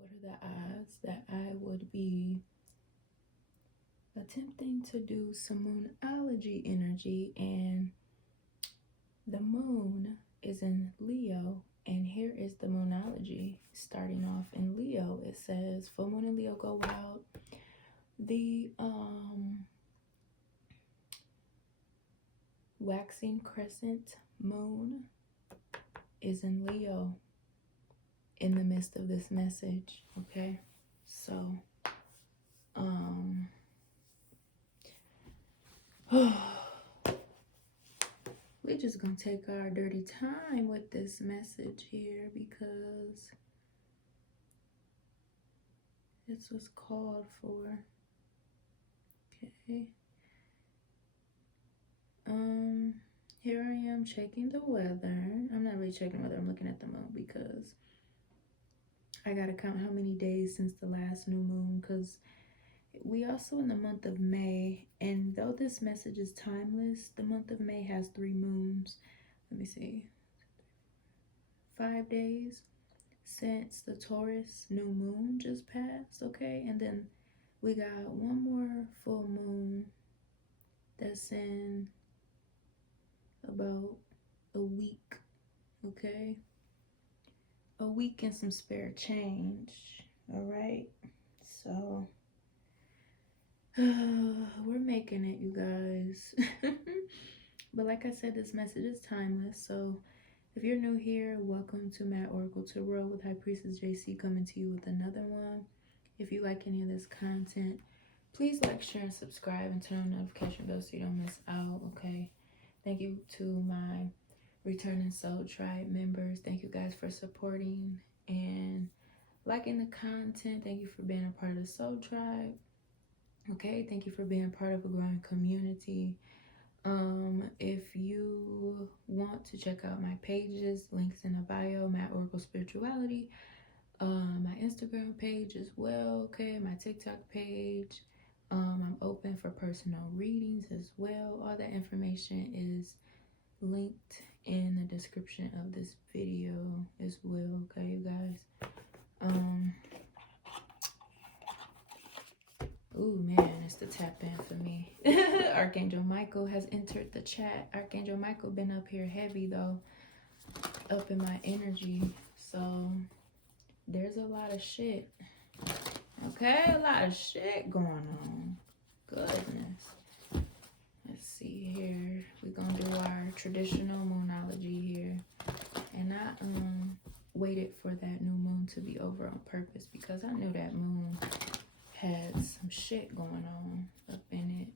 What are the odds that I would be attempting to do some moonology energy, and the moon is in Leo, and here is the moonology starting off in Leo. It says, full moon in Leo, go wild. The waxing crescent moon is in Leo in the midst of this message, okay? So we're just gonna take our dirty time with this message here because this was called for. Okay. Here I am checking the weather. I'm not really checking the weather, I'm looking at the moon because I gotta count how many days since the last new moon, because we also in the month of May, and though this message is timeless, the month of May has 3 moons. Let me see. 5 days since the Taurus new moon just passed, okay? And then we got one more full moon that's in about a week, okay? A week and some spare change, all right? So we're making it, you guys. But like I said, this message is timeless. So if you're new here, welcome to Mad Oracle Tarot with High Priestess JC, coming to you with another one. If you like any of this content, please like, share, and subscribe, and turn on the notification bell so you don't miss out, okay? Thank you to my returning Soul Tribe members. Thank you guys for supporting and liking the content. Thank you for being a part of the Soul Tribe. Okay, thank you for being part of a growing community. If you want to check out my pages, links in the bio, Mad Oracle Spirituality, my Instagram page as well, okay, my TikTok page. I'm open for personal readings as well. All that information is linked in the description of this video as well, okay, you guys. Ooh, man, it's the tap in for me. Archangel Michael has entered the chat. Archangel Michael been up here heavy, though, up in my energy. So there's a lot of shit. Okay, a lot of shit going on. Goodness. Let's see here. We're going to do our traditional moonology here. And I waited for that new moon to be over on purpose because I knew that moon had some shit going on up in it.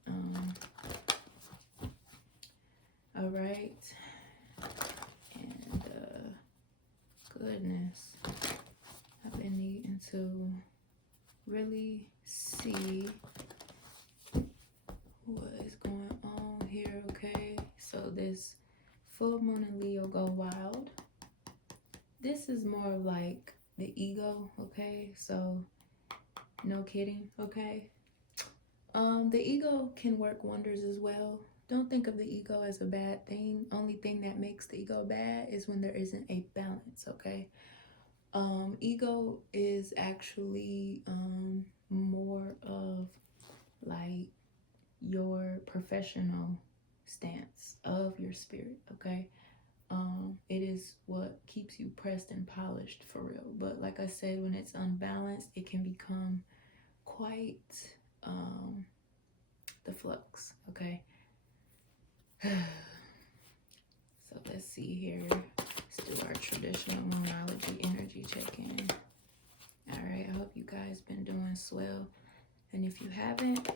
All right. And goodness, I've been needing to really see what is going on here, okay? So this full moon in Leo, go wild. This is more of like the ego, okay? So no kidding, okay? The ego can work wonders as well. Don't think of the ego as a bad thing. Only thing that makes the ego bad is when there isn't a balance, okay? Ego is actually more of like your professional stance of your spirit, okay? It is what keeps you pressed and polished for real. But like I said, when it's unbalanced, it can become quite the flux, okay? So let's see here. Let's do our traditional moonology energy check-in. All right, I hope you guys been doing swell. And if you haven't,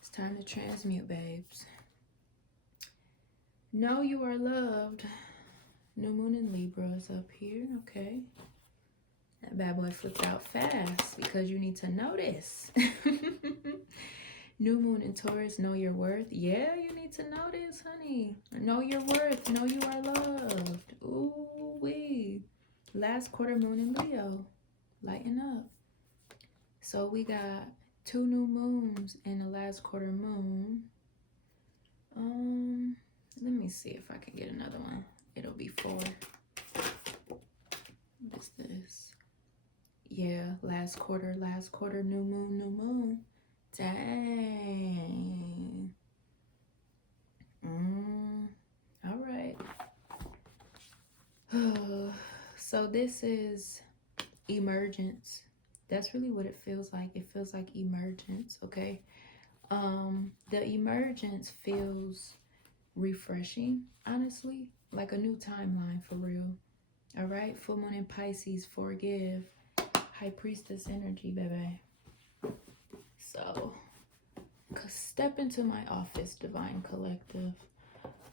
it's time to transmute, babes. Know you are loved. New moon in Libra is up here, okay? That bad boy flipped out fast because you need to know this. New moon in Taurus, know your worth. Yeah, you need to know this, honey. Know your worth. Know you are loved. Ooh wee. Last quarter moon in Leo. Lighten up. So we got 2 new moons in the last quarter moon. Let me see if I can get another one. It'll be 4. What is this? Yeah, last quarter, new moon. Dang. All right. So this is emergence. That's really what it feels like. It feels like emergence, okay? The emergence feels refreshing, honestly, like a new timeline for real. All right, full moon in Pisces, forgive, high priestess energy, baby. So step into my office, divine collective.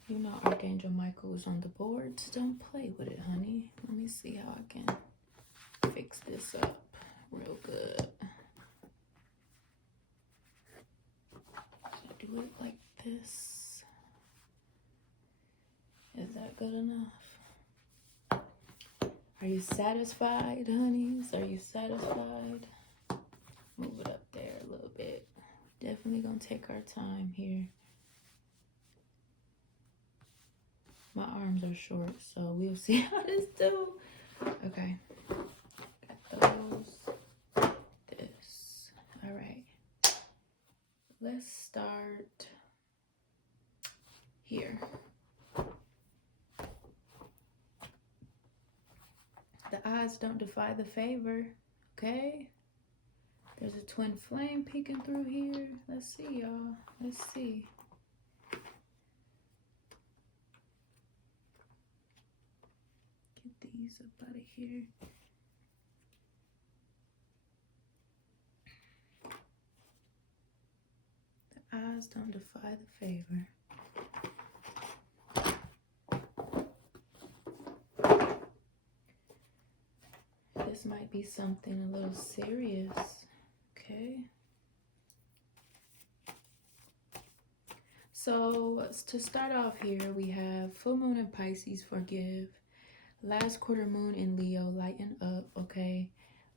You know Archangel Michael is on the boards. Don't play with it, honey. Let me see how I can fix this up real good. Do it like this. Is that good enough? Are you satisfied, honeys? Are you satisfied? Move it up there a little bit. Definitely gonna take our time here. My arms are short, so we'll see how this do. Okay. Got those. This. All right. Let's start here. The odds don't defy the favor, okay? There's a twin flame peeking through here. Let's see, y'all. Let's see. Get these up out of here. The odds don't defy the favor. This might be something a little serious, okay? So to start off here, we have full moon in Pisces, forgive. Last quarter moon in Leo, lighten up, okay?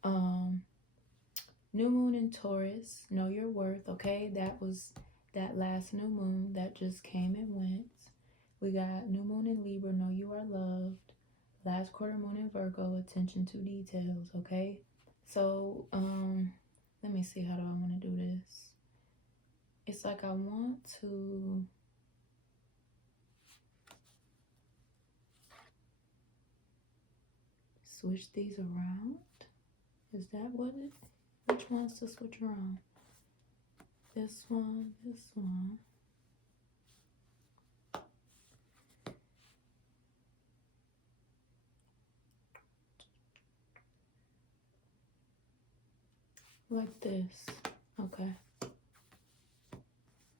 New moon in Taurus, know your worth, okay? That was that last new moon that just came and went. We got new moon in Libra, know you are loved. Last quarter moon in Virgo, attention to details, okay? So, let me see, how do I want to do this? It's like I want to switch these around. Is that what it? Which ones to switch around? This one, this one. Like this. Okay.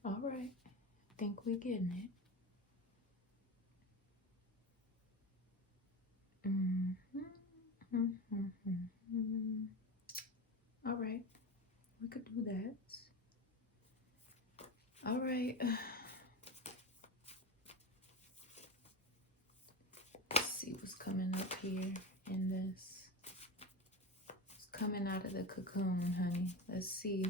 All right. I think we're getting it. All right. We could do that. All right. Let's see what's coming up here in this. It's coming out of the cocoon, honey. Let's see.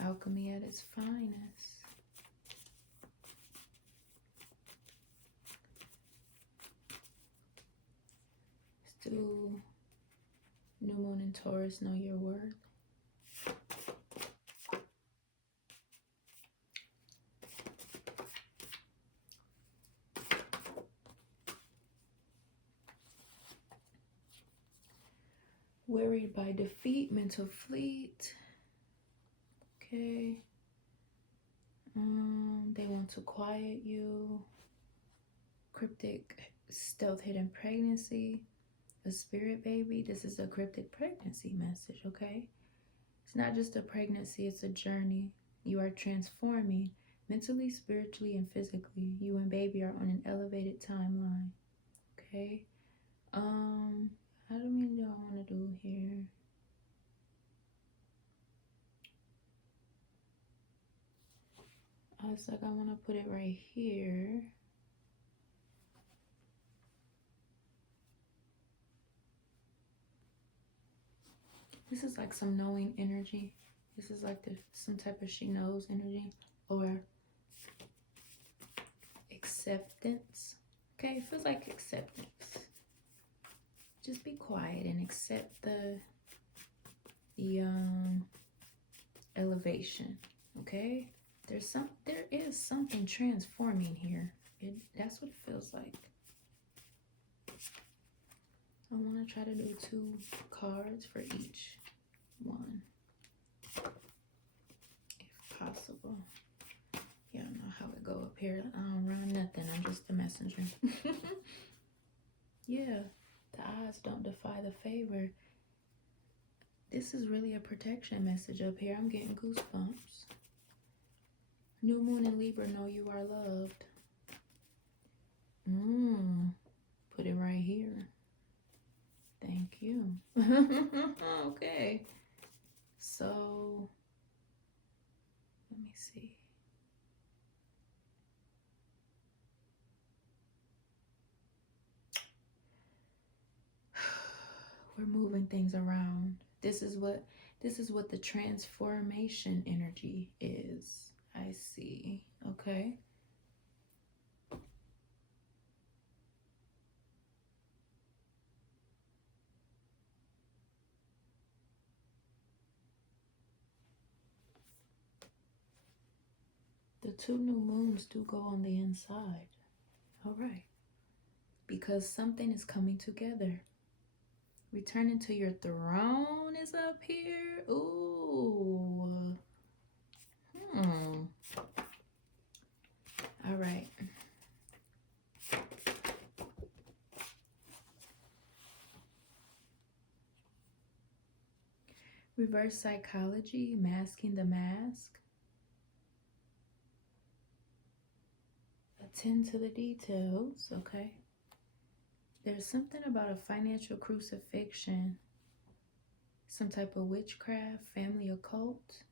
Alchemy at its finest. Let's do new moon in Taurus, know your worth. Worried by defeat, mental fleet. Okay. They want to quiet you. Cryptic, stealth, hidden pregnancy. A spirit baby. This is a cryptic pregnancy message, okay? It's not just a pregnancy, it's a journey. You are transforming mentally, spiritually, and physically. You and baby are on an elevated timeline, okay? How many do I want to do here? It's like I want to put it right here. This is like some knowing energy. This is like some type of she knows energy or acceptance. Okay, it feels like acceptance. just be quiet and accept the elevation. Okay, there is something transforming here. That's what it feels like. I want to try to do 2 cards for each one, if possible. Y'all know how it go up here. I don't run nothing. I'm just the messenger. Yeah, the odds don't defy the favor. This is really a protection message up here. I'm getting goosebumps. New moon in Libra, know you are loved. Put it right here. Thank you. Okay. So, let me see. We're moving things around. This is what the transformation energy is. I see. Okay. The 2 new moons do go on the inside. All right. Because something is coming together. Returning to your throne is up here. Ooh. All right. Reverse psychology, masking the mask. Attend to the details, okay? There's something about a financial crucifixion, some type of witchcraft, family occult.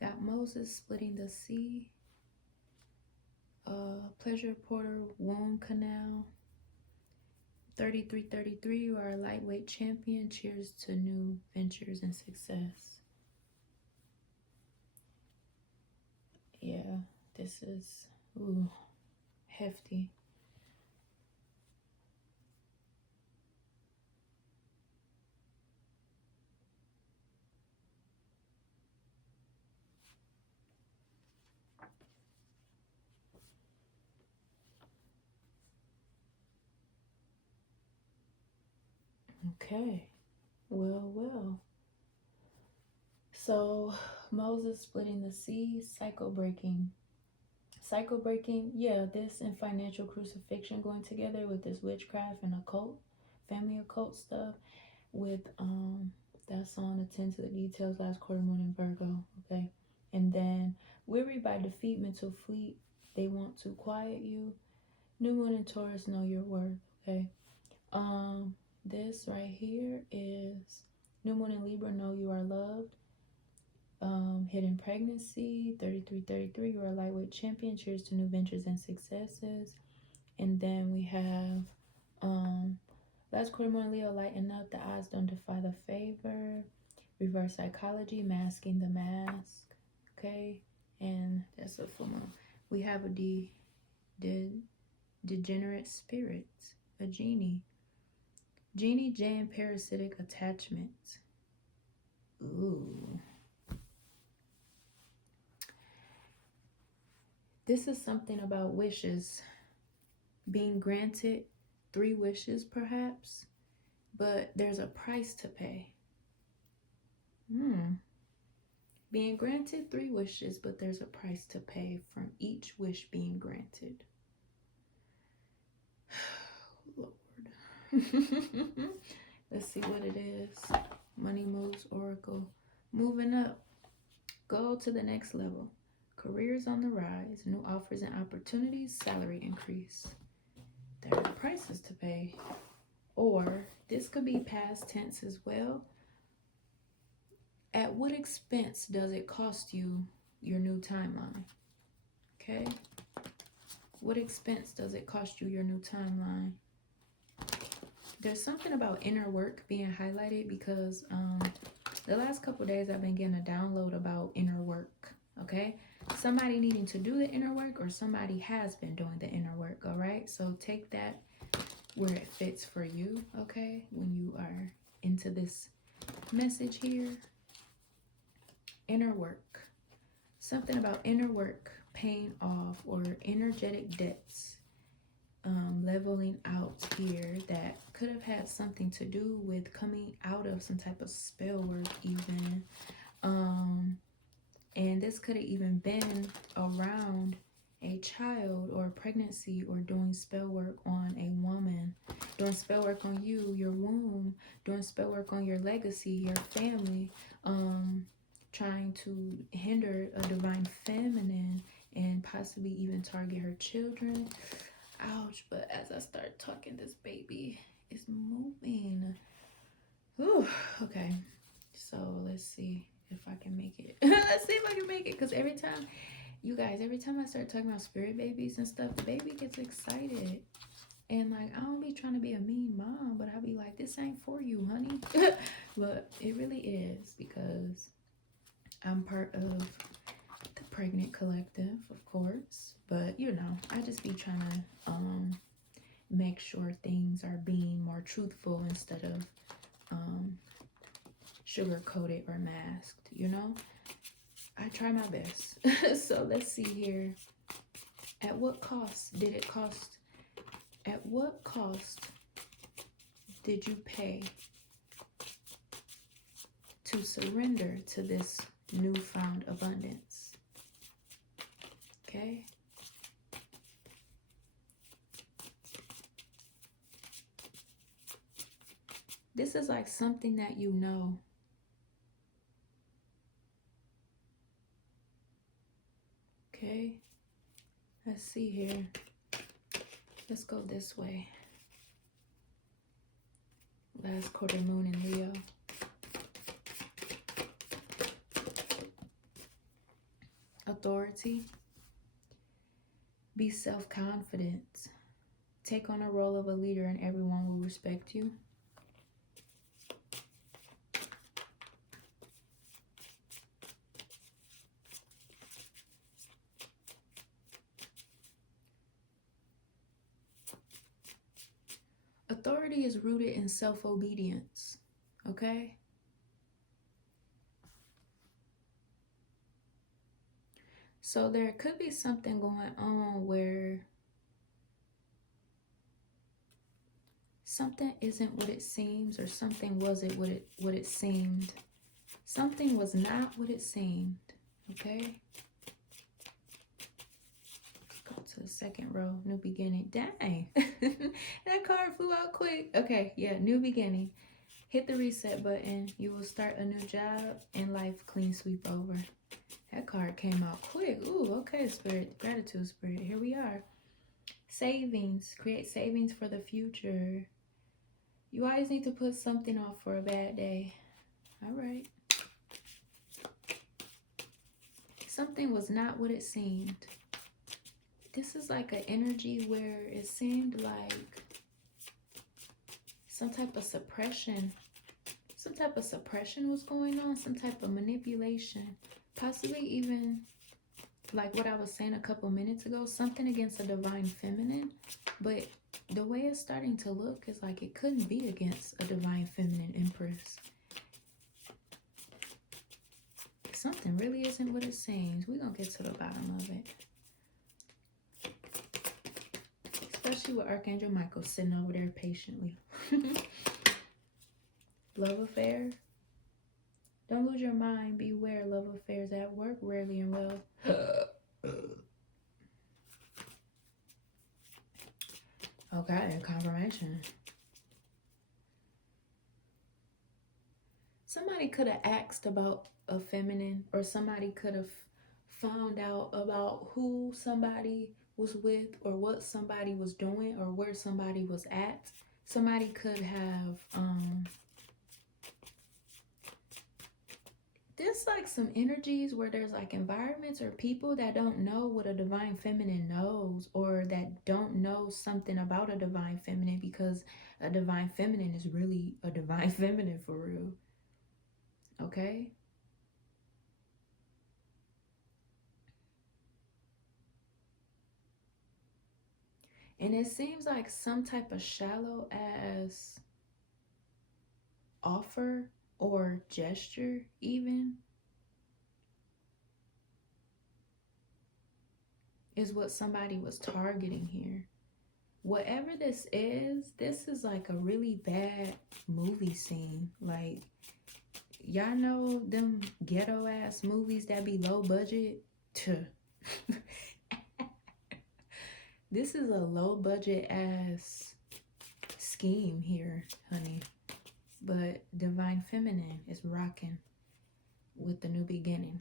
Got Moses splitting the sea. Pleasure portal, womb canal. 3333, you are a lightweight champion. Cheers to new ventures and success. Yeah, this is, ooh, hefty. Okay, well. So, Moses splitting the sea, cycle breaking. Cycle breaking, yeah, this and financial crucifixion going together with this witchcraft and occult, family occult stuff with, that's on Attend to the Details, last quarter moon in Virgo, okay? And then, wearied by defeat, mental fleet, they want to quiet you. New moon in Taurus, know your worth, okay? This right here is new moon in Libra, know you are loved. Hidden pregnancy, 3333, you are a lightweight champion. Cheers to new ventures and successes. And then we have last quarter moon Leo, lighten up, the odds don't defy the favor. Reverse psychology, masking the mask, okay? And that's a full moon. We have a degenerate spirit, a genie. Genie, J, parasitic attachment. Ooh. This is something about wishes being granted, 3 wishes perhaps, but there's a price to pay. Being granted 3 wishes, but there's a price to pay from each wish being granted. Lord. Let's see what it is. Money moves, oracle. Moving up. Go to the next level. Careers on the rise. New offers and opportunities. Salary increase. There are prices to pay. Or this could be past tense as well. At what expense does it cost you your new timeline? Okay. What expense does it cost you your new timeline? There's something about inner work being highlighted because the last couple days I've been getting a download about inner work, okay? Somebody needing to do the inner work or somebody has been doing the inner work, all right? So take that where it fits for you, okay? When you are into this message here. Inner work. Something about inner work paying off, or energetic debts leveling out here, that could have had something to do with coming out of some type of spell work even. And this could have even been around a child or a pregnancy, or doing spell work on a woman, doing spell work on you, your womb, doing spell work on your legacy, your family, trying to hinder a divine feminine and possibly even target her children. Ouch. But as I start talking, this baby is moving. Ooh, okay. So let's see if I can make it. Let's see if I can make it. Because every time, you guys, every time I start talking about spirit babies and stuff, the baby gets excited. And like, I don't be trying to be a mean mom, but I'll be like, this ain't for you, honey. But it really is, because I'm part of the Pregnant Collective, of course. But, you know, I just be trying to make sure things are being more truthful instead of sugar-coated or masked, you know? I try my best. So let's see here. At what cost did it cost? At what cost did you pay to surrender to this newfound abundance? Okay. This is like something that you know. Okay. Let's see here. Let's go this way. Last quarter moon in Leo. Authority. Be self-confident. Take on a role of a leader and everyone will respect you. Authority is rooted in self-obedience, okay? So there could be something going on where something isn't what it seems, or something wasn't what it seemed. Something was not what it seemed, okay? Go to the second row, new beginning. Dang, that card flew out quick. Okay, yeah, new beginning. Hit the reset button. You will start a new job and life clean sweep over. That card came out quick. Ooh, okay, Spirit. Gratitude, Spirit. Here we are. Savings. Create savings for the future. You always need to put something off for a bad day. All right. Something was not what it seemed. This is like an energy where it seemed like some type of suppression. Some type of suppression was going on. Some type of manipulation. Possibly even like what I was saying a couple minutes ago. Something against a divine feminine. But the way it's starting to look is like it couldn't be against a divine feminine empress. Something really isn't what it seems. We're going to get to the bottom of it. Especially with Archangel Michael sitting over there patiently. Love affair. Don't lose your mind. Beware. Love affairs at work, rarely in wealth. Okay, confirmation. Somebody could have asked about a feminine, or somebody could have found out about who somebody was with, or what somebody was doing, or where somebody was at. Somebody could have there's like some energies where there's like environments or people that don't know what a divine feminine knows, or that don't know something about a divine feminine, because a divine feminine is really a divine feminine for real. Okay? And it seems like some type of shallow ass offer or gesture even is what somebody was targeting here. Whatever this is like a really bad movie scene. Like, y'all know them ghetto ass movies that be low budget? This is a low budget ass scheme here, honey. But Divine Feminine is rocking with the new beginning.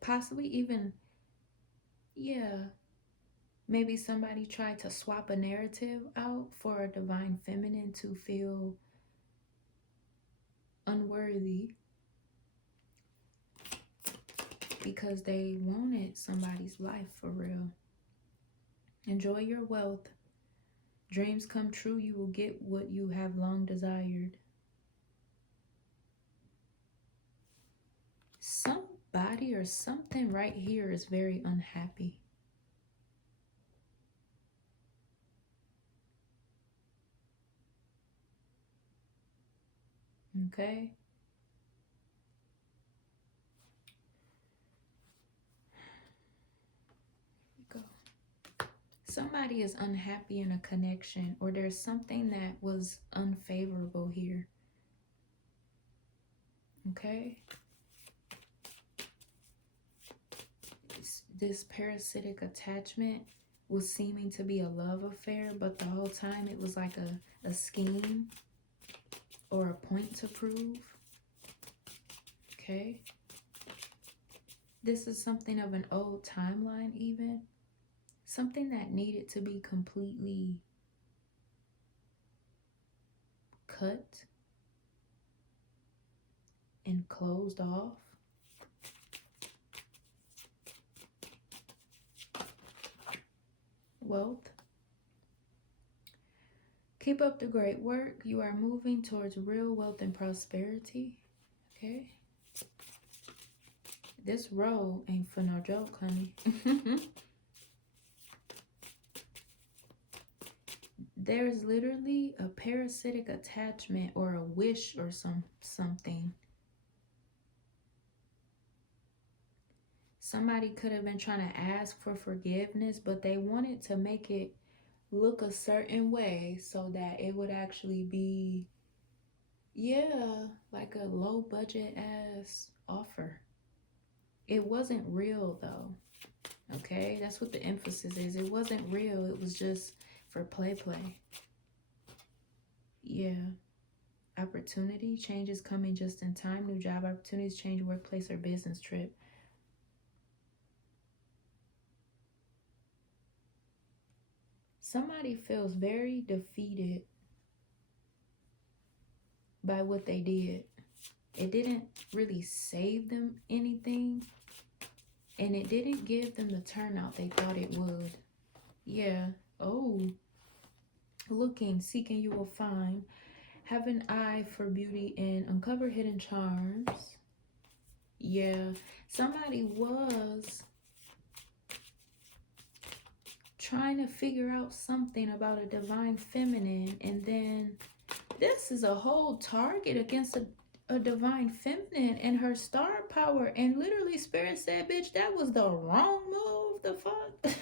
Possibly even, yeah, maybe somebody tried to swap a narrative out for a Divine Feminine to feel unworthy because they wanted somebody's life for real. Enjoy your wealth. Dreams come true. You will get what you have long desired. Somebody or something right here is very unhappy. Okay? Here we go. Somebody is unhappy in a connection, or there's something that was unfavorable here. Okay? This parasitic attachment was seeming to be a love affair, but the whole time it was like a scheme or a point to prove. Okay? This is something of an old timeline even. Something that needed to be completely cut and closed off. Wealth. Keep up the great work. You are moving towards real wealth and prosperity. Okay? This road ain't for no joke, honey. There's literally a parasitic attachment or a wish or something. Somebody could have been trying to ask for forgiveness, but they wanted to make it look a certain way so that it would actually be, yeah, like a low budget ass offer. It wasn't real though. Okay, that's what the emphasis is. It wasn't real. It was just for play. Yeah. Opportunity, changes coming just in time. New job opportunities, change workplace or business trip. Somebody feels very defeated by what they did. It didn't really save them anything, and it didn't give them the turnout they thought it would. Yeah. Oh. Looking, seeking, you will find. Have an eye for beauty and uncover hidden charms. Yeah. Somebody was trying to figure out something about a Divine Feminine, and then this is a whole target against a Divine Feminine and her star power, and literally Spirit said, bitch, that was the wrong move. The fuck?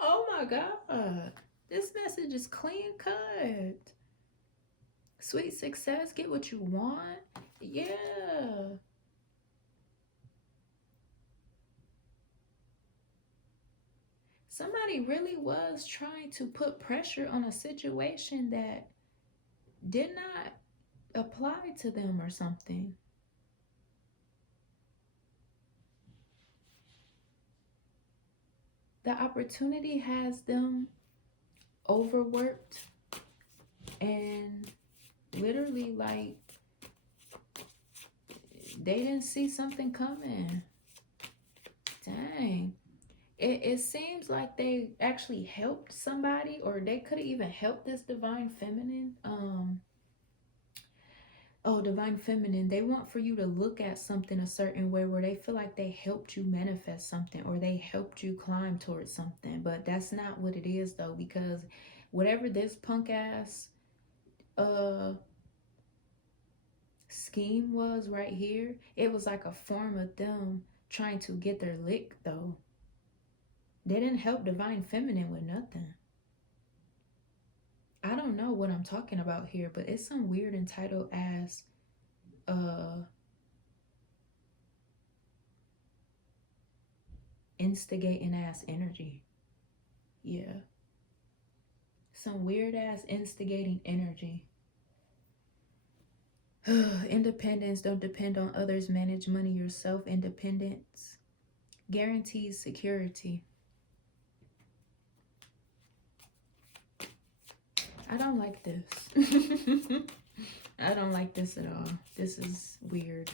Oh my God. This message is clean cut. Sweet success, get what you want. Yeah. Somebody really was trying to put pressure on a situation that did not apply to them or something. The opportunity has them overworked and literally like they didn't see something coming. Dang. It seems like they actually helped somebody, or they could have even helped this Divine Feminine. Oh, divine feminine, they want for you to look at something a certain way where they feel like they helped you manifest something or they helped you climb towards something. But that's not what it is, though, because whatever this punk ass scheme was right here, it was like a form of them trying to get their lick, though. They didn't help divine feminine with nothing. I don't know what I'm talking about here, but it's some weird entitled ass instigating ass energy. Yeah. Some weird ass instigating energy. Independence, don't depend on others, manage money yourself. Independence guarantees security. I don't like this. I don't like this at all. This is weird.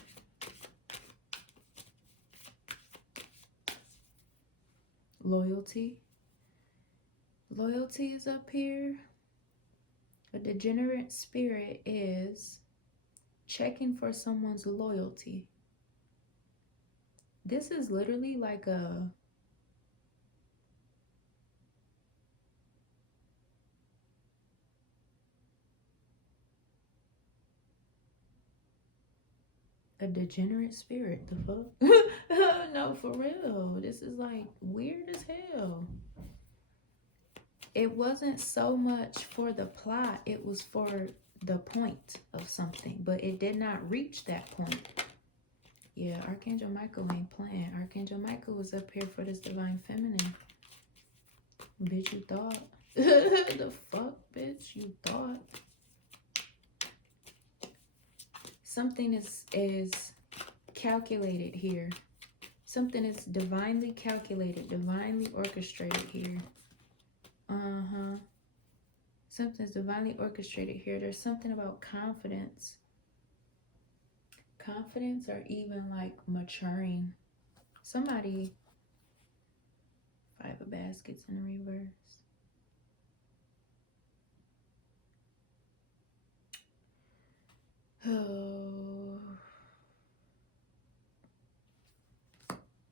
Loyalty. Loyalty is up here. A degenerate spirit is checking for someone's loyalty. This is literally like a degenerate spirit. The fuck? No, for real. This is like weird as hell. It wasn't so much for the plot, it was for the point of something, but it did not reach that point. Yeah, Archangel Michael ain't playing. Archangel Michael was up here for this divine feminine. Bitch, you thought. The fuck, bitch, you thought. Something is calculated here. Something is divinely calculated, divinely orchestrated here. Something's divinely orchestrated here. There's something about confidence. Confidence or even like maturing. Somebody, 5 of baskets in reverse.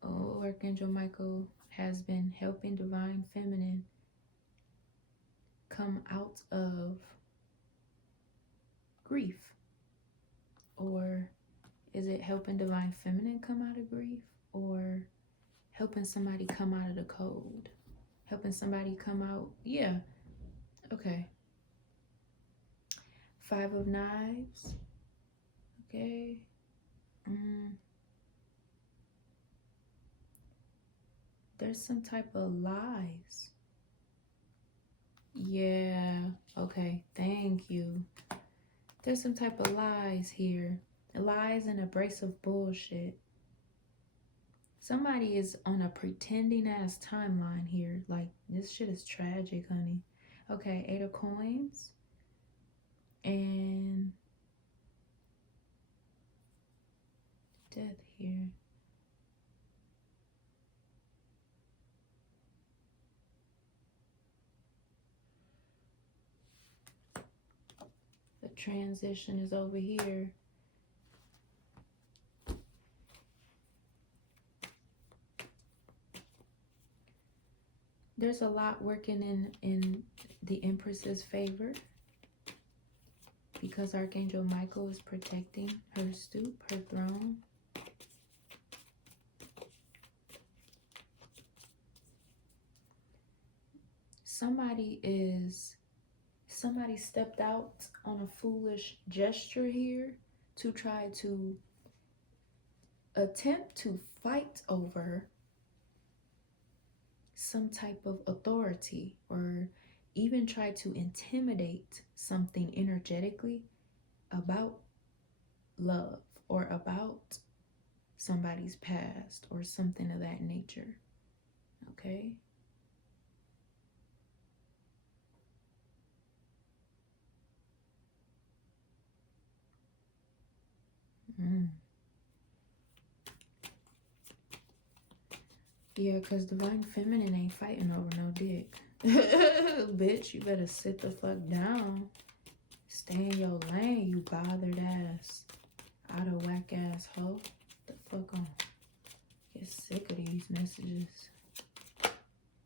Oh, Archangel Michael has been helping divine feminine come out of grief. Or is it helping divine feminine come out of grief? Or helping somebody come out of the code? Helping somebody come out? Yeah. Okay. 5 of knives. Okay. There's some type of lies. Yeah. Okay. Thank you. There's some type of lies here. Lies and abrasive bullshit. Somebody is on a pretending ass timeline here. Like, this shit is tragic, honey. Okay. 8 of coins. And death here. The transition is over here. There's a lot working in the Empress's favor because Archangel Michael is protecting her stoop, her throne. Somebody stepped out on a foolish gesture here to try to attempt to fight over some type of authority or even try to intimidate something energetically about love or about somebody's past or something of that nature. Okay? Yeah, because divine feminine ain't fighting over no dick. Bitch, you better sit the fuck down. Stay in your lane, you bothered ass. Out of whack ass hoe. The fuck on. Get sick of these messages.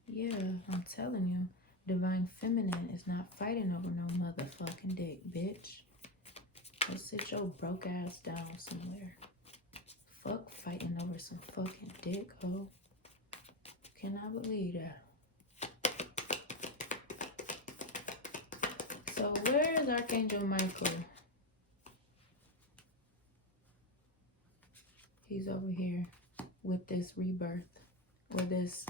Yeah, I'm telling you. Divine Feminine is not fighting over no motherfucking dick, bitch. Go sit your broke ass down somewhere. Fuck fighting over some fucking dick, ho. Cannot believe that. So where is Archangel Michael? He's over here with this rebirth. With this,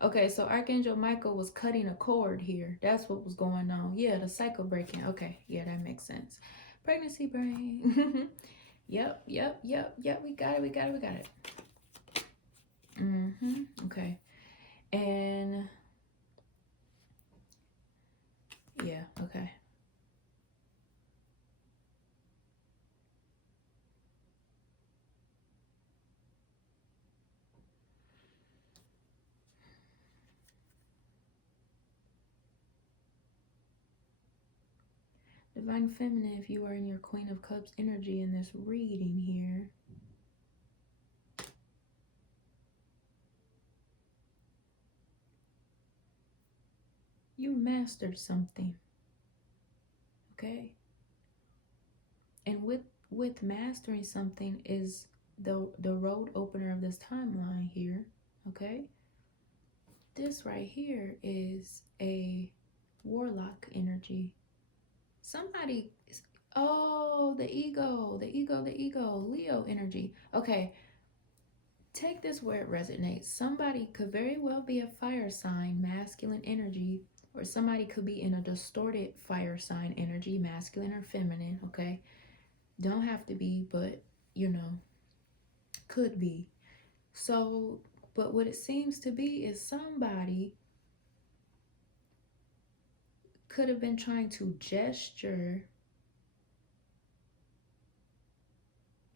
okay, so Archangel Michael was cutting a cord here. That's what was going on. Yeah, the cycle breaking. Okay, yeah, that makes sense. Pregnancy brain. Yep. We got it. Okay. And yeah, okay. Divine Feminine, if you are in your Queen of Cups energy in this reading here, you mastered something, okay? And with mastering something is the road opener of this timeline here, okay? This right here is a warlock energy. Somebody, oh, the ego, Leo energy. Okay, take this where it resonates. Somebody could very well be a fire sign, masculine energy, or somebody could be in a distorted fire sign energy, masculine or feminine, okay? Don't have to be, but, you know, could be. So, but what it seems to be is somebody could have been trying to gesture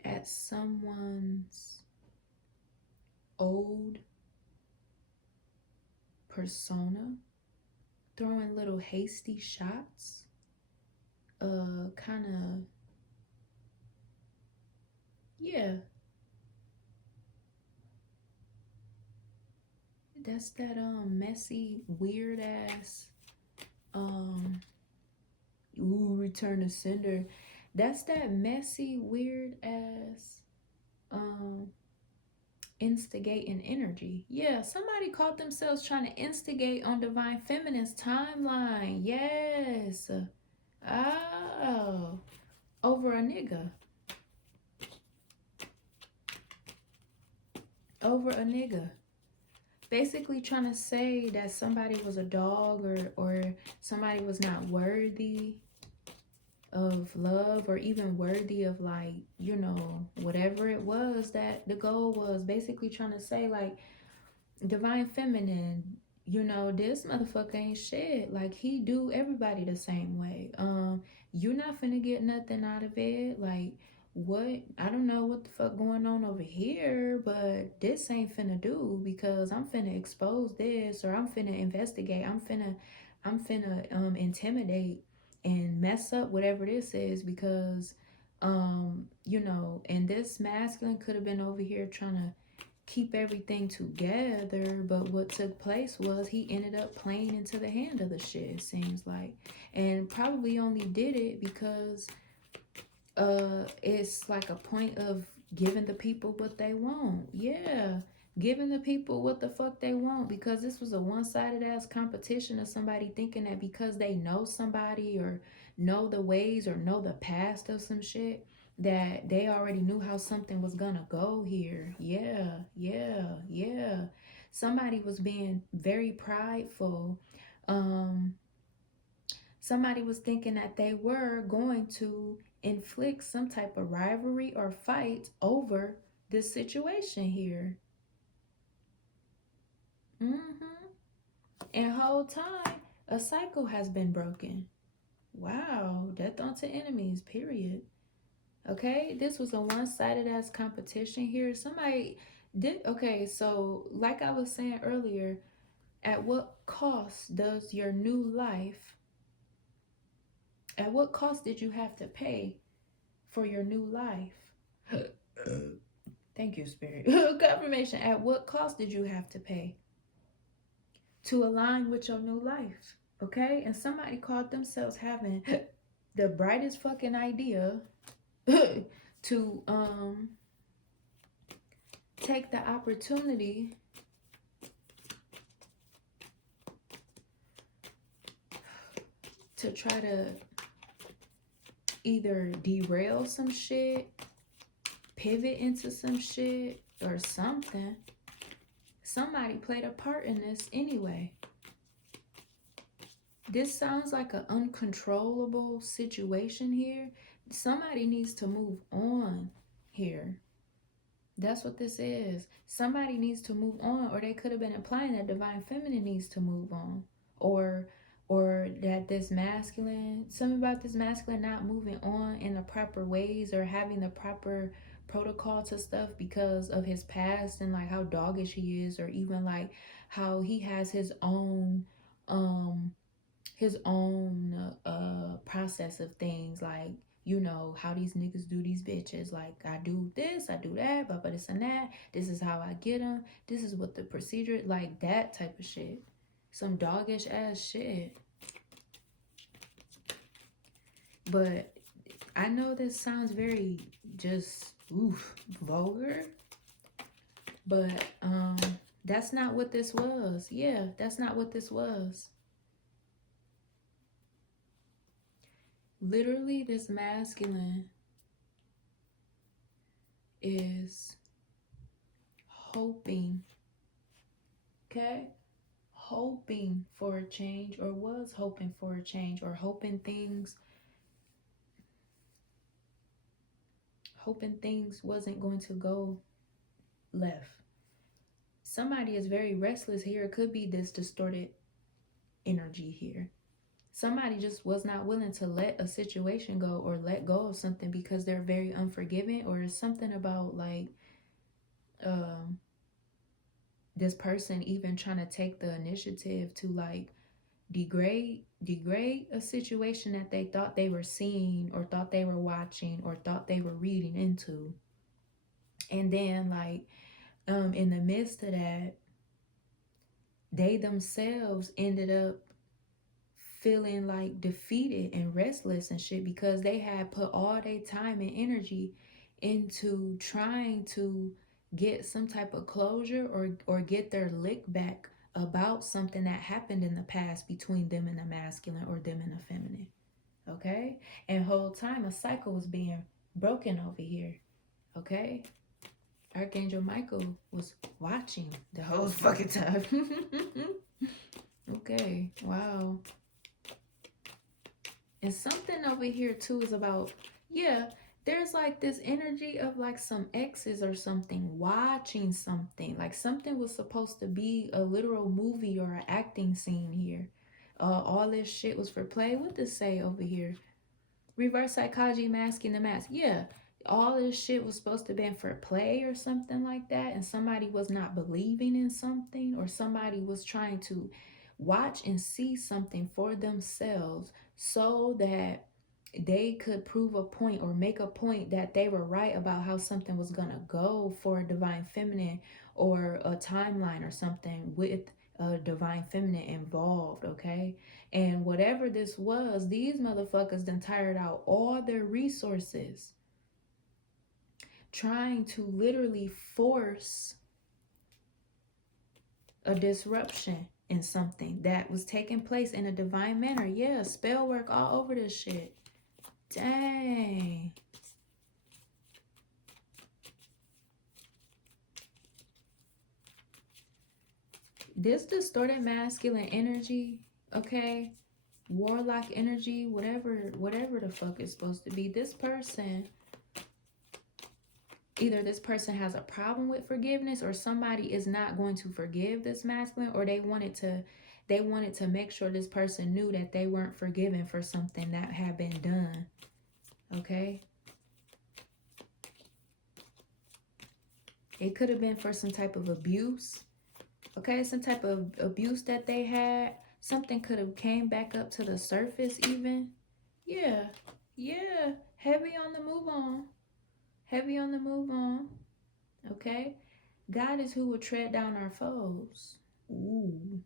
at someone's old persona, throwing little hasty shots, kind of, yeah. That's that messy, weird ass return to sender. That's that messy, weird ass instigating energy. Yeah, somebody caught themselves trying to instigate on Divine Feminine's timeline. Yes. Oh, over a nigga. Over a nigga. Basically trying to say that somebody was a dog, or somebody was not worthy of love, or even worthy of, like, you know, whatever it was that the goal was. Basically trying to say, like, Divine Feminine, you know, this motherfucker ain't shit. Like, he do everybody the same way. You're not finna get nothing out of it. Like, what? I don't know what the fuck going on over here, but this ain't finna do, because I'm finna expose this, or I'm finna investigate. I'm finna intimidate and mess up whatever this is, because you know, and this masculine could have been over here trying to keep everything together, but what took place was he ended up playing into the hand of the shit, it seems like, and probably only did it because it's like a point of giving the people what they want. Yeah, giving the people what the fuck they want, because this was a one-sided ass competition of somebody thinking that because they know somebody, or know the ways, or know the past of some shit, that they already knew how something was gonna go here. Yeah. Somebody was being very prideful. Somebody was thinking that they were going to inflict some type of rivalry or fight over this situation here. And whole time, a cycle has been broken. Wow, death unto enemies, period. Okay, this was a one-sided ass competition here. Somebody did, okay, so like I was saying earlier, at what cost does your new life At what cost did you have to pay for your new life? Thank you, Spirit. Confirmation. At what cost did you have to pay to align with your new life? Okay? And somebody called themselves having the brightest fucking idea to take the opportunity to try to either derail some shit, pivot into some shit, or something. Somebody played a part in this anyway. This sounds like an uncontrollable situation here. Somebody needs to move on here. That's what this is. Somebody needs to move on, or they could have been implying that divine feminine needs to move on, or that this masculine, something about this masculine not moving on in the proper ways or having the proper protocol to stuff because of his past and like how doggish he is, or even like how he has his own process of things, like, you know, how these niggas do these bitches. Like, I do this, I do that, but this and that. This is how I get them. This is what the procedure, like that type of shit. Some doggish ass shit. But I know this sounds very just vulgar. But that's not what this was. Yeah, that's not what this was. Literally, this masculine is hoping, okay? Hoping for a change, or was hoping for a change, or hoping things wasn't going to go left. Somebody is very restless here. It could be this distorted energy here. Somebody just was not willing to let a situation go or let go of something because they're very unforgiving, or it's something about like this person even trying to take the initiative to like degrade a situation that they thought they were seeing, or thought they were watching, or thought they were reading into. And then like in the midst of that, they themselves ended up feeling like defeated and restless and shit because they had put all their time and energy into trying to get some type of closure or get their lick back about something that happened in the past between them and the masculine, or them and the feminine. Okay? And whole time a cycle was being broken over here. Okay? Archangel Michael was watching the whole fucking time. Okay, wow. And something over here too is about, yeah, there's like this energy of like some exes or something watching something. Like something was supposed to be a literal movie or an acting scene here. All this shit was for play. What does it say over here? Reverse psychology, masking the mask. Yeah, all this shit was supposed to be for play or something like that. And somebody was not believing in something, or somebody was trying to watch and see something for themselves so that they could prove a point or make a point that they were right about how something was gonna go for a divine feminine, or a timeline or something with a divine feminine involved. Okay, and whatever this was, these motherfuckers done tired out all their resources trying to literally force a disruption in something that was taking place in a divine manner. Yeah, spell work all over this shit. Dang. This distorted masculine energy, okay, warlock energy, whatever the fuck it's supposed to be, this person, either this person has a problem with forgiveness, or somebody is not going to forgive this masculine, or they wanted to make sure this person knew that they weren't forgiven for something that had been done. Okay? It could have been for some type of abuse. Okay, some type of abuse that they had. Something could have came back up to the surface even. Yeah. Yeah. Heavy on the move on. Heavy on the move on. Okay. God is who will tread down our foes. Ooh.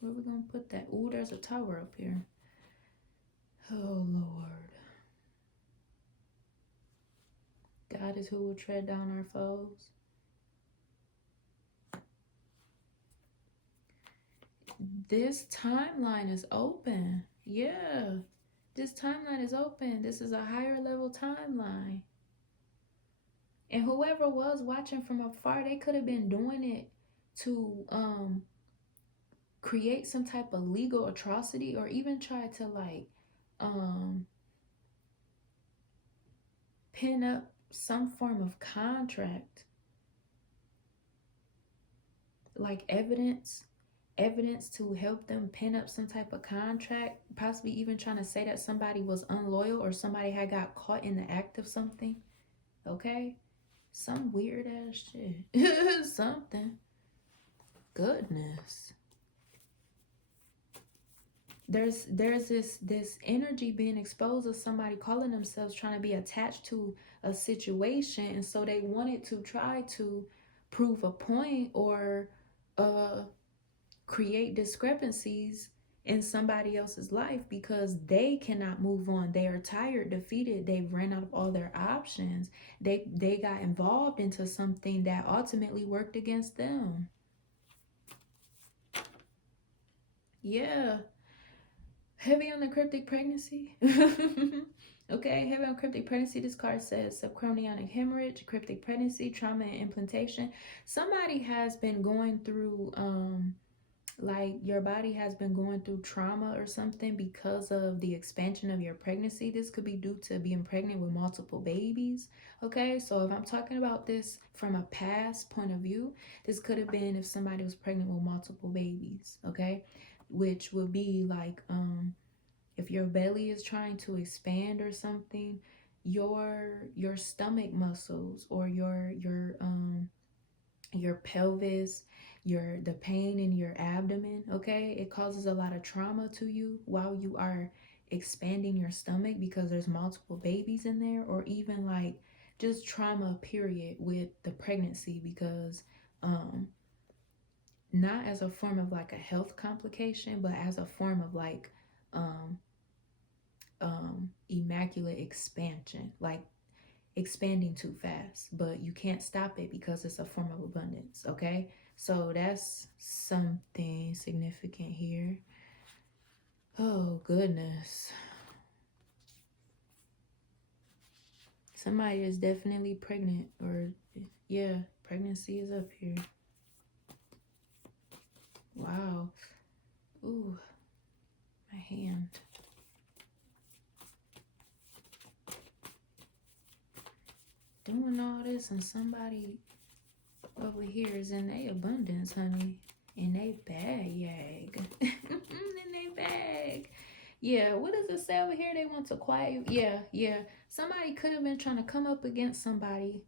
Where we gonna put that? Ooh, there's a tower up here. Oh, Lord. God is who will tread down our foes. This timeline is open. Yeah. This timeline is open. This is a higher level timeline. And whoever was watching from afar, they could have been doing it to create some type of legal atrocity, or even try to like pin up some form of contract, like evidence to help them pin up some type of contract, possibly even trying to say that somebody was unloyal or somebody had got caught in the act of something. Okay, some weird ass shit. Something. Goodness. There's this energy being exposed of somebody calling themselves trying to be attached to a situation, and so they wanted to try to prove a point or create discrepancies in somebody else's life because they cannot move on. They are tired, defeated, they've ran out of all their options. They got involved into something that ultimately worked against them. Yeah. Heavy on the cryptic pregnancy. Okay, heavy on cryptic pregnancy. This card says subchorionic hemorrhage, cryptic pregnancy, trauma and implantation. Somebody has been going through like your body has been going through trauma or something because of the expansion of your pregnancy. This could be due to being pregnant with multiple babies. Okay, so if I'm talking about this from a past point of view, this could have been if somebody was pregnant with multiple babies. Okay, which would be like if your belly is trying to expand or something, your stomach muscles or your pelvis, the pain in your abdomen, okay, it causes a lot of trauma to you while you are expanding your stomach because there's multiple babies in there, or even like just trauma period with the pregnancy because not as a form of like a health complication, but as a form of like immaculate expansion, like expanding too fast, but you can't stop it because it's a form of abundance. Okay, so that's something significant here. Oh goodness, somebody is definitely pregnant, or yeah, pregnancy is up here. Wow. Ooh, my hand. Doing all this and somebody over here is in their abundance, honey. In their bag. In their bag. Yeah, what does it say over here? They want to quiet you. Yeah. Somebody could have been trying to come up against somebody.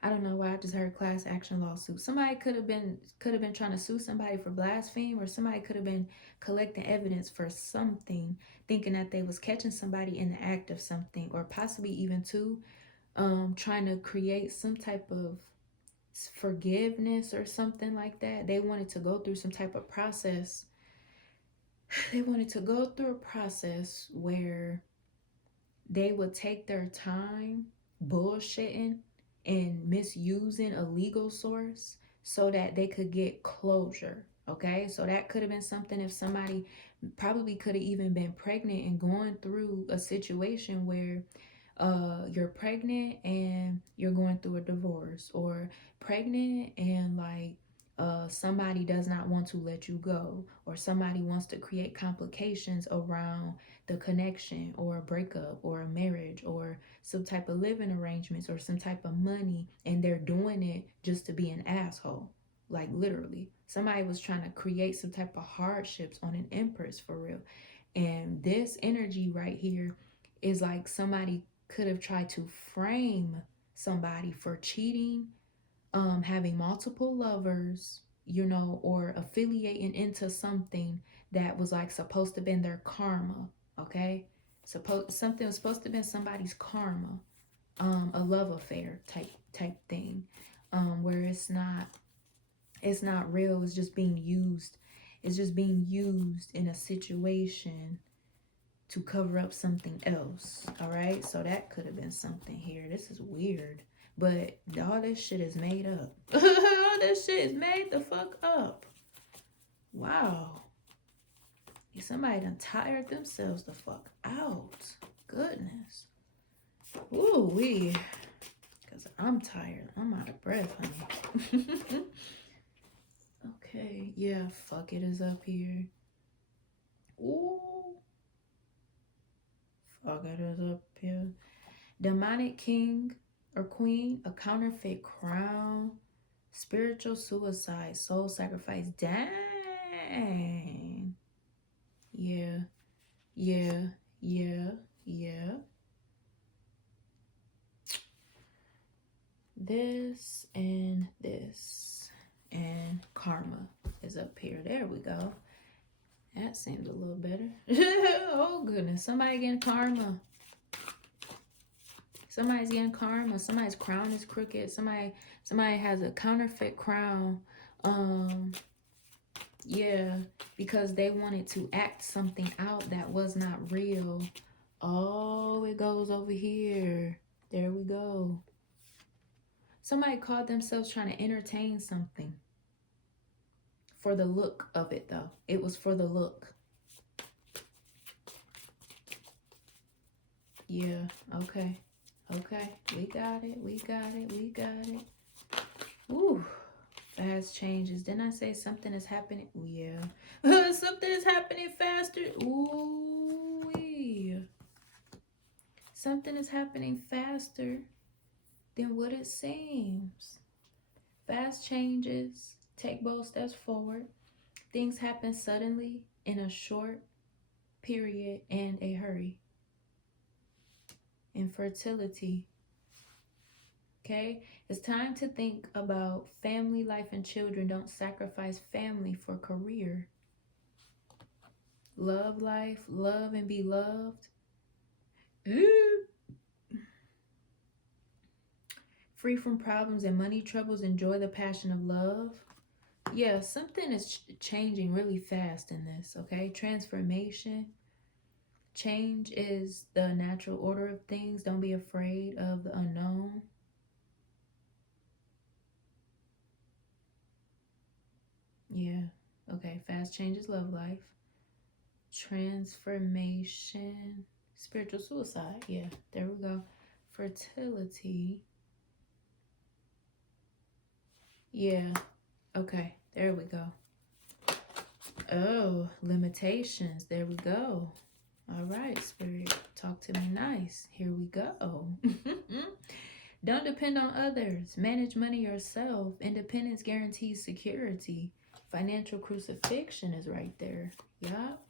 I don't know why I just heard class action lawsuit. Somebody could have been trying to sue somebody for blasphemy, or somebody could have been collecting evidence for something, thinking that they was catching somebody in the act of something, or possibly even trying to create some type of forgiveness or something like that. They wanted to go through some type of process. They wanted to go through a process where they would take their time bullshitting and misusing a legal source so that they could get closure. Okay, so that could have been something if somebody probably could have even been pregnant and going through a situation where you're pregnant and you're going through a divorce, or pregnant and like somebody does not want to let you go, or somebody wants to create complications around the connection, or a breakup, or a marriage, or some type of living arrangements, or some type of money, and they're doing it just to be an asshole. Like literally, somebody was trying to create some type of hardships on an empress for real. And this energy right here is like somebody could have tried to frame somebody for cheating, having multiple lovers, you know, or affiliating into something that was like supposed to be their karma, okay? Something was supposed to be somebody's karma, a love affair type thing, where it's not real, it's just being used. It's just being used in a situation to cover up something else. All right, so that could have been something here. This is weird, but all this shit is made up. All this shit is made the fuck up. Wow. Somebody done tired themselves the fuck out. Goodness. Ooh wee. Because I'm tired. I'm out of breath, honey. Okay. Yeah, fuck it is up here. Ooh. Fuck it is up here. Demonic king or queen, a counterfeit crown, spiritual suicide, soul sacrifice. Dang. Yeah. This and karma is up here. There we go. That seems a little better. Oh goodness, somebody getting karma. Somebody's getting karma. Somebody's crown is crooked. Somebody has a counterfeit crown. Yeah, because they wanted to act something out that was not real. Oh, it goes over here. There we go. Somebody called themselves trying to entertain something. For the look of it, though. It was for the look. Yeah, okay. Okay, we got it. Ooh. Fast changes. Didn't I say something is happening? Yeah. Something is happening faster. Ooh. Something is happening faster than what it seems. Fast changes. Take bold steps forward. Things happen suddenly in a short period and a hurry. Infertility. Okay, it's time to think about family, life, and children. Don't sacrifice family for career. Love life, love and be loved. Free from problems and money troubles. Enjoy the passion of love. Yeah, something is changing really fast in this, okay? Transformation. Change is the natural order of things. Don't be afraid of the unknown. Yeah, okay. Fast changes, love life. Transformation. Spiritual suicide. Yeah, there we go. Fertility. Yeah, okay. There we go. Oh, limitations. There we go. All right, Spirit. Talk to me nice. Here we go. Don't depend on others. Manage money yourself. Independence guarantees security. Financial crucifixion is right there. Yup.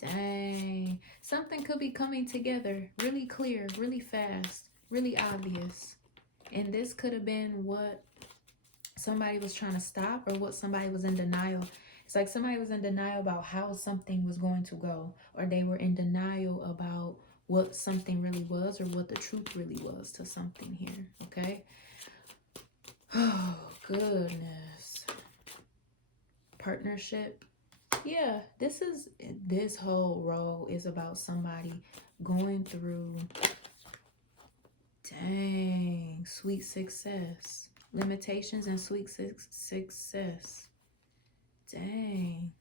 Dang. Something could be coming together really clear, really fast, really obvious. And this could have been what somebody was trying to stop or what somebody was in denial. It's like somebody was in denial about how something was going to go, or they were in denial about what something really was or what the truth really was to something here, okay? Oh, goodness. Partnership. Yeah, this whole role is about somebody going through, dang, sweet success. Limitations and sweet success. Dang.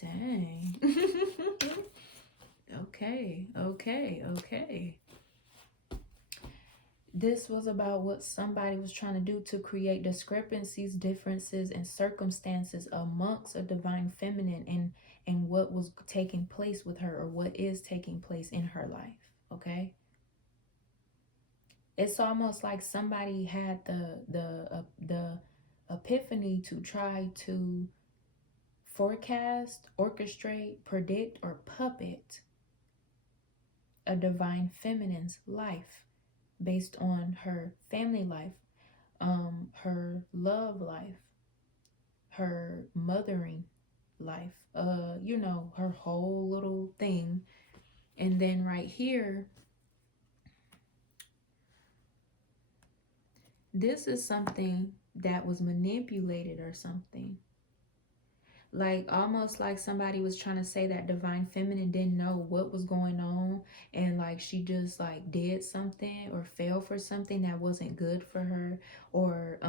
Dang. Okay. This was about what somebody was trying to do to create discrepancies, differences, and circumstances amongst a divine feminine and what was taking place with her, or what is taking place in her life, okay? It's almost like somebody had the epiphany to try to forecast, orchestrate, predict, or puppet a divine feminine's life based on her family life, her love life, her mothering life, you know, her whole little thing. And then right here, this is something that was manipulated or something. Like almost like somebody was trying to say that divine feminine didn't know what was going on, and like she just like did something or fell for something that wasn't good for her, or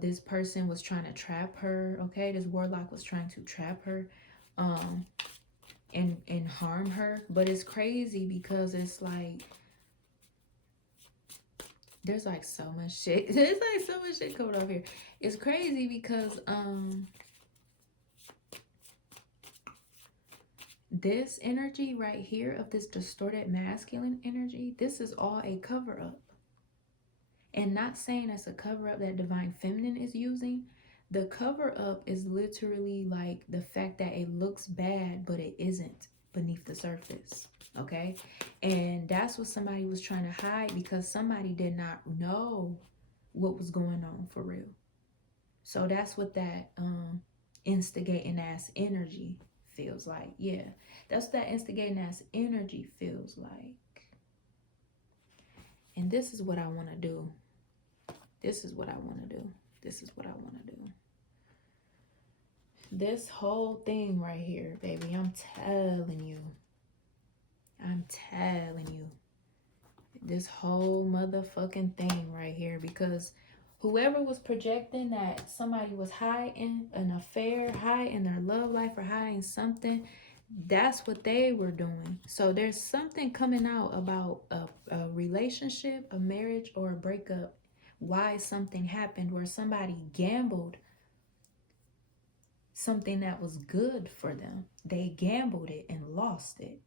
this person was trying to trap her. Okay, this warlock was trying to trap her and harm her. But it's crazy because it's like there's like so much shit. There's like so much shit coming off here. It's crazy because this energy right here of this distorted masculine energy, this is all a cover-up. And not saying it's a cover-up that divine feminine is using. The cover-up is literally like the fact that it looks bad, but it isn't beneath the surface. Okay? And that's what somebody was trying to hide because somebody did not know what was going on for real. So that's what that instigating ass energy feels like. Yeah, that's what that instigating ass energy feels like. And this is what I want to do. This is what I want to do. This is what I want to do. This whole thing right here, baby, I'm telling you. I'm telling you. This whole motherfucking thing right here, because whoever was projecting that somebody was hiding an affair, hiding their love life, or hiding something, that's what they were doing. So there's something coming out about a relationship, a marriage, or a breakup. Why something happened where somebody gambled something that was good for them. They gambled it and lost it.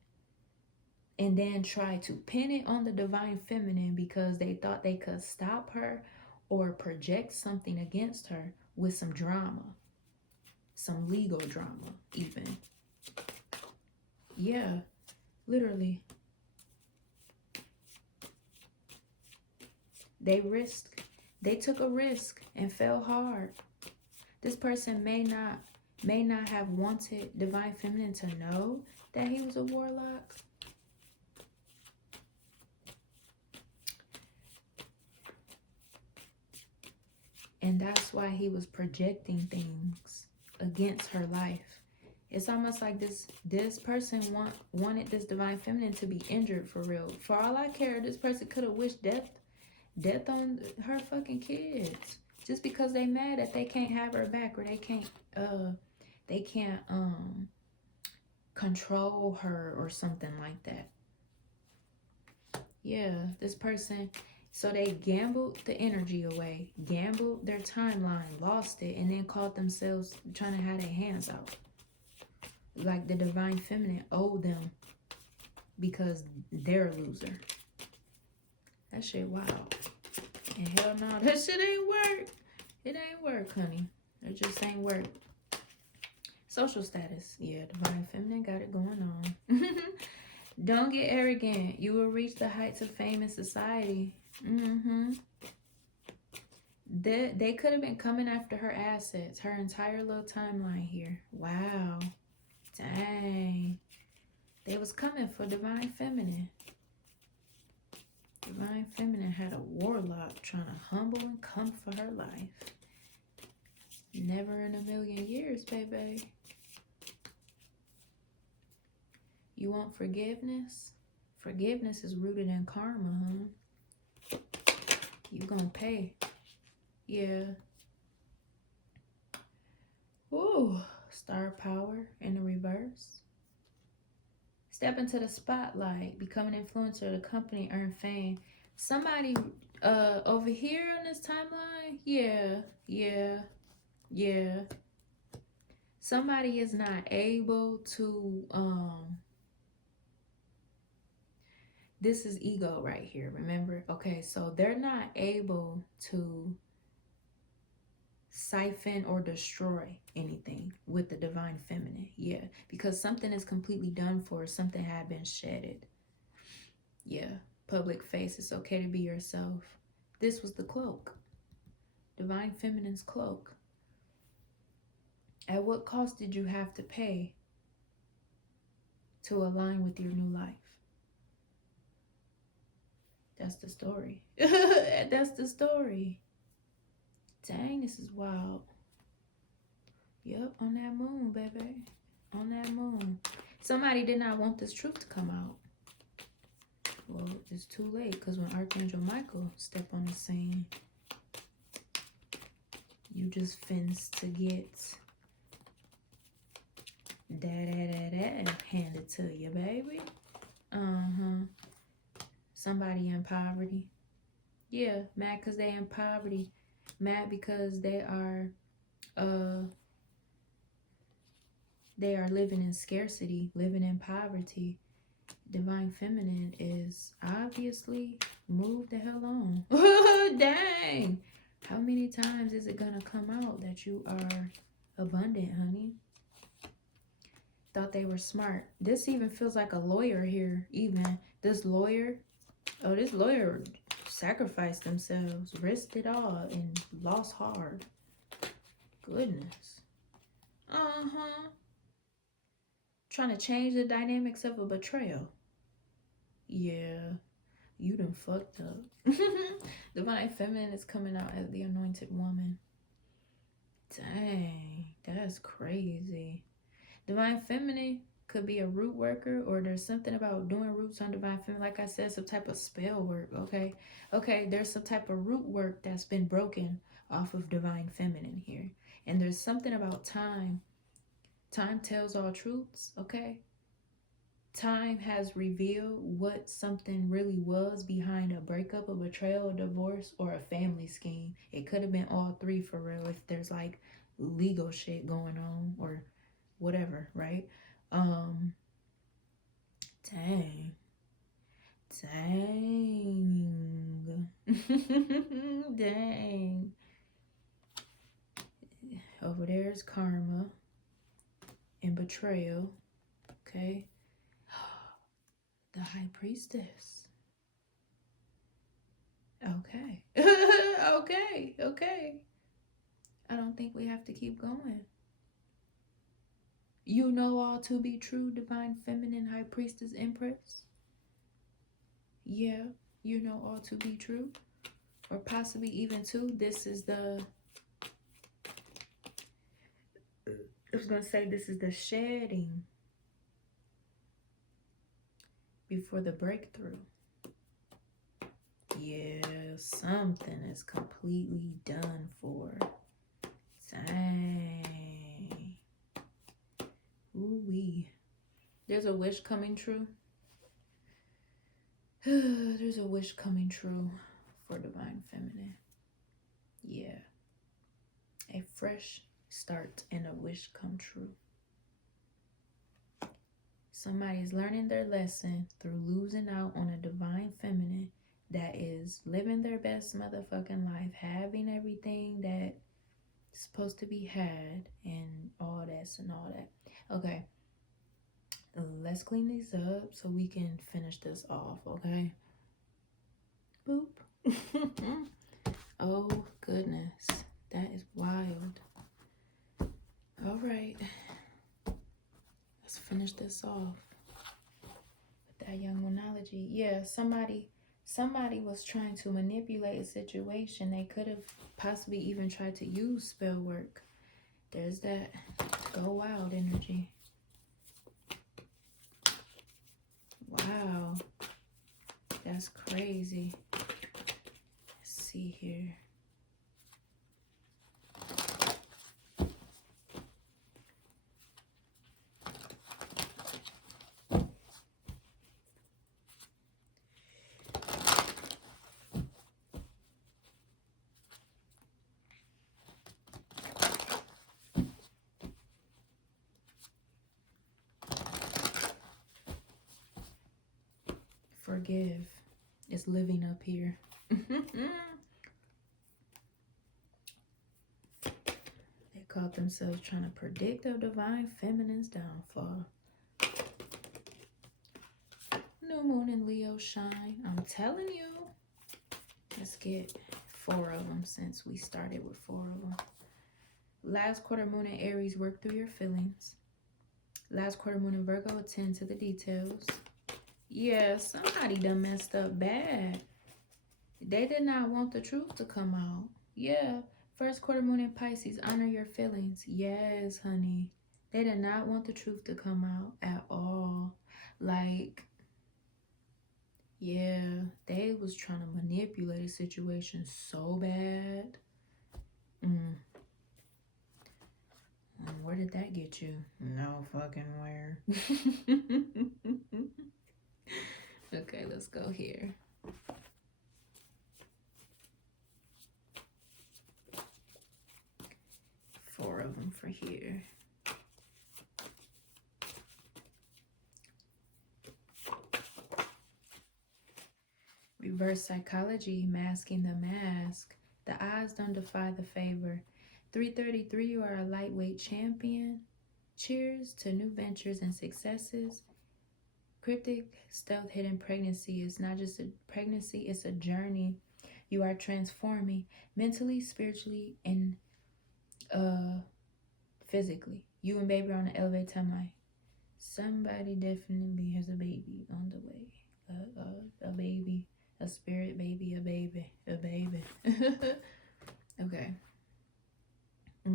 And then tried to pin it on the divine feminine because they thought they could stop her or project something against her with some drama. Some legal drama, even. Yeah, literally. They took a risk and fell hard. This person may not have wanted divine feminine to know that he was a warlock. And that's why he was projecting things against her life. It's almost like this person wanted this divine feminine to be injured for real. For all I care, this person could have wished death on her fucking kids. Just because they mad that they can't have her back, or they can't control her or something like that. Yeah, this person, so they gambled the energy away, gambled their timeline, lost it, and then caught themselves trying to have their hands out. Like the divine feminine owed them because they're a loser. That shit wild. And hell no, that shit ain't work. It ain't work, honey. It just ain't work. Social status. Yeah, divine feminine got it going on. Don't get arrogant. You will reach the heights of fame in society. They could have been coming after her assets, her entire little timeline here. Wow. Dang. They was coming for divine feminine. Divine feminine had a warlock trying to humble and come for her life. Never in a million years, baby. You want forgiveness? Forgiveness is rooted in karma, huh? You gonna pay. Yeah. Ooh, star power in the reverse. Step into the spotlight, become an influencer of the company, earn fame. Somebody over here on this timeline, yeah. Somebody is not able to this is ego right here, remember? Okay, so they're not able to siphon or destroy anything with the divine feminine. Yeah, because something is completely done for. Something had been shedded. Yeah, public face. It's okay to be yourself. This was the cloak. Divine Feminine's cloak. At what cost did you have to pay to align with your new life? That's the story. That's the story. Dang, this is wild. Yep, on that moon, baby. On that moon. Somebody did not want this truth to come out. Well, it's too late, because when Archangel Michael stepped on the scene, you just fins to get that handed to you, baby. Somebody in poverty. Yeah, mad because they in poverty. Mad because they are living in scarcity, living in poverty. Divine Feminine is obviously moved the hell on. Dang. How many times is it gonna come out that you are abundant, honey? Thought they were smart. This even feels like a lawyer here. Even this lawyer. Oh, this lawyer sacrificed themselves, risked it all, and lost hard. Goodness. Trying to change the dynamics of a betrayal. Yeah, you done fucked up. Divine Feminine is coming out as the anointed woman. Dang, that's crazy. Divine Feminine could be a root worker, or there's something about doing roots on Divine Feminine. Like I said, some type of spell work, okay? Okay, there's some type of root work that's been broken off of Divine Feminine here. And there's something about time. Time tells all truths, okay? Time has revealed what something really was behind a breakup, a betrayal, a divorce, or a family scheme. It could have been all three for real if there's like legal shit going on or whatever, right? Dang. Dang. Over there's karma and betrayal, okay? The High Priestess. Okay. Okay. I don't think we have to keep going. You know all to be true, Divine Feminine, High Priestess, Empress. Yeah, you know all to be true. Or possibly even two. This is the... I was going to say this is the shedding before the breakthrough. Yeah, something is completely done for. Dang. Ooh-wee. There's a wish coming true. There's a wish coming true for Divine Feminine. Yeah. A fresh start and a wish come true. Somebody's learning their lesson through losing out on a Divine Feminine that is living their best motherfucking life, having everything that's supposed to be had, and all this and all that. Okay, let's clean these up so we can finish this off, okay? Boop. Oh, goodness. That is wild. All right. Let's finish this off with that young monology. Yeah, somebody was trying to manipulate a situation. They could have possibly even tried to use spell work. There's that go wild energy. Wow. That's crazy. Let's see here. Forgive is living up here. They caught themselves trying to predict a Divine Feminine's downfall. New moon in Leo shine. I'm telling you. Let's get 4 of them since we started with 4 of them. Last quarter moon in Aries, work through your feelings. Last quarter moon in Virgo, attend to the details. Yeah, somebody done messed up bad. They did not want the truth to come out. Yeah, first quarter moon in Pisces, honor your feelings. Yes, honey. They did not want the truth to come out at all. Like, yeah, they was trying to manipulate a situation so bad. Where did that get you? No fucking where. Okay, let's go here. Four of them for here. Reverse psychology, masking the mask. The odds don't defy the favor. 333, you are a lightweight champion. Cheers to new ventures and successes. Cryptic, stealth, hidden pregnancy is not just a pregnancy, it's a journey. You are transforming mentally, spiritually, and physically. You and baby are on the elevated timeline. Somebody definitely has a baby on the way. A baby, a spirit baby, a baby. Okay. I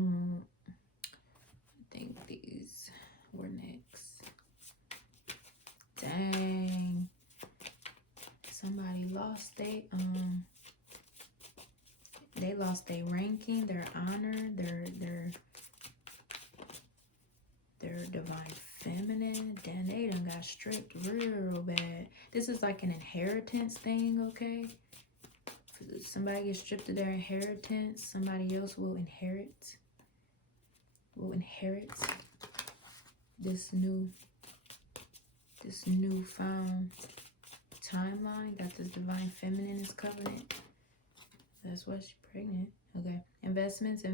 think these were next. Dang. Somebody lost they lost their ranking, their honor, their divine feminine. Damn, they done got stripped real bad. This is like an inheritance thing, okay? If somebody gets stripped of their inheritance, somebody else will inherit this newfound timeline. Got this divine feminine is covenant. That's why she's pregnant. Okay. Investments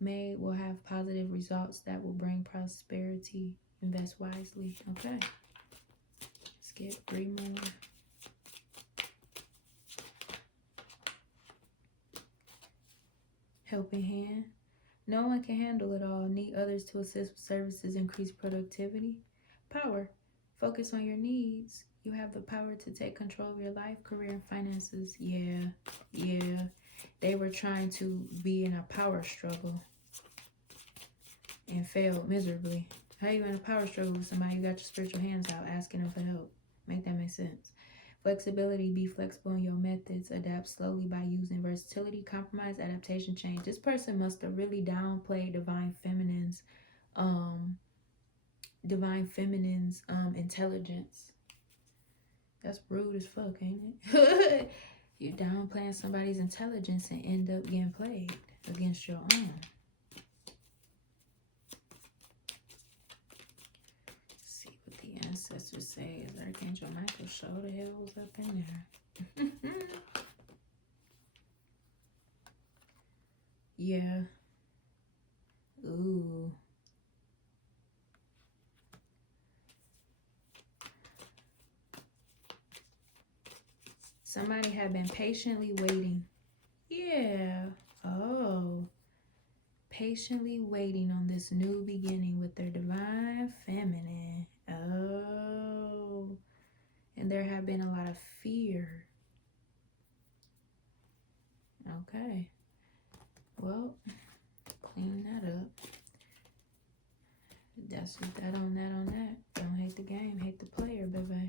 made will have positive results that will bring prosperity. Invest wisely. Okay. Let's get 3 more. Helping hand. No one can handle it all. Need others to assist with services. Increase productivity. Power. Focus on your needs. You have the power to take control of your life, career, and finances. Yeah. They were trying to be in a power struggle and failed miserably. How you in a power struggle with somebody? You got your spiritual hands out asking them for help. Make that make sense. Flexibility. Be flexible in your methods. Adapt slowly by using versatility, compromise, adaptation, change. This person must have really downplayed divine feminine's intelligence. That's rude as fuck, ain't it? You downplaying somebody's intelligence and end up getting played against your own. Let's see what the ancestors say. Is Archangel Michael show the hell was up in there? Yeah. Ooh. Somebody had been patiently waiting. Yeah. Oh. Patiently waiting on this new beginning with their divine feminine. Oh. And there have been a lot of fear. Okay. Well, clean that up. That's what that on that. Don't hate the game, hate the player, baby.